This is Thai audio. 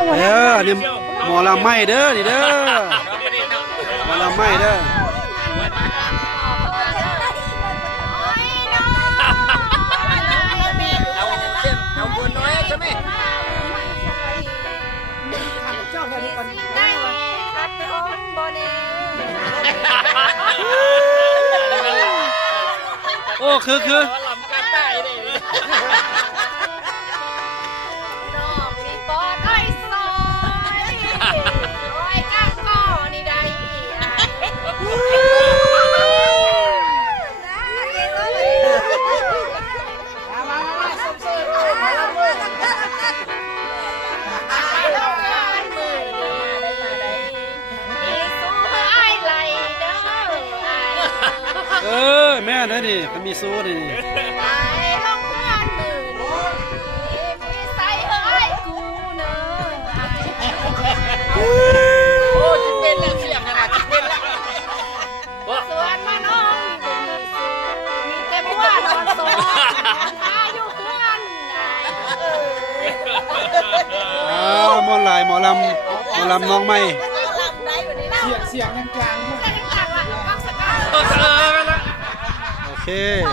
นี่หมอลำไม่เด้อนี่เด้อหมอลำไม่เด้อเอาบัวน้อยใช่ไหมโอ้คือลำกันได้เลยมีปอดไอ้ซอยโอ้ยจ้างก่อนี่ได้แม่เด้อนี่มันมีสู้นี่โอ้จะเป็นแล้วเสียงขนาดจะเป็นแล้วสวนมาน้องมีแต่บัวนอนสวนอายุเพื่อนหมอลายหมอลำน้องใหม่เสียงกลางโอเค